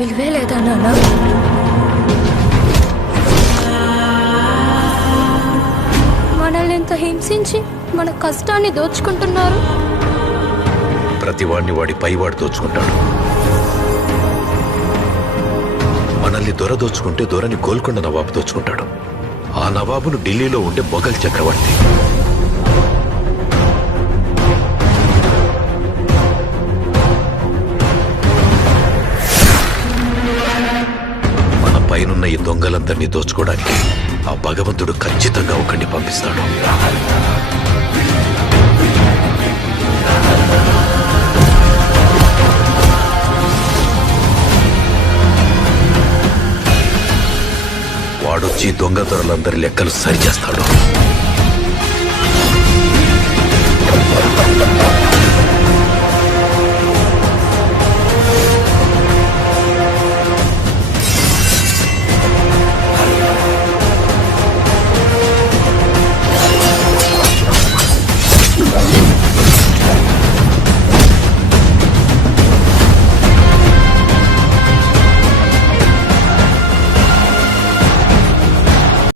విలువే లేదా నాన్న? మనల్ని ఎంత హింసించి మన కష్టాన్ని దోచుకుంటున్నారు. ప్రతివాడిని వాడి పైవాడు దోచుకుంటాడు. మనల్ని దొర దోచుకుంటే దొరని గోల్కొండ నవాబు దోచుకుంటాడు. ఆ నవాబును ఢిల్లీలో ఉండే మొఘల్ చక్రవర్తి. మన పైనున్న ఈ దొంగలందరినీ దోచుకోవడానికి ఆ భగవంతుడు ఖచ్చితంగా ఒకరిని పంపిస్తాడు. వాడొచ్చి దొంగ దొరలందరి లెక్కలు సరిచేస్తాడు.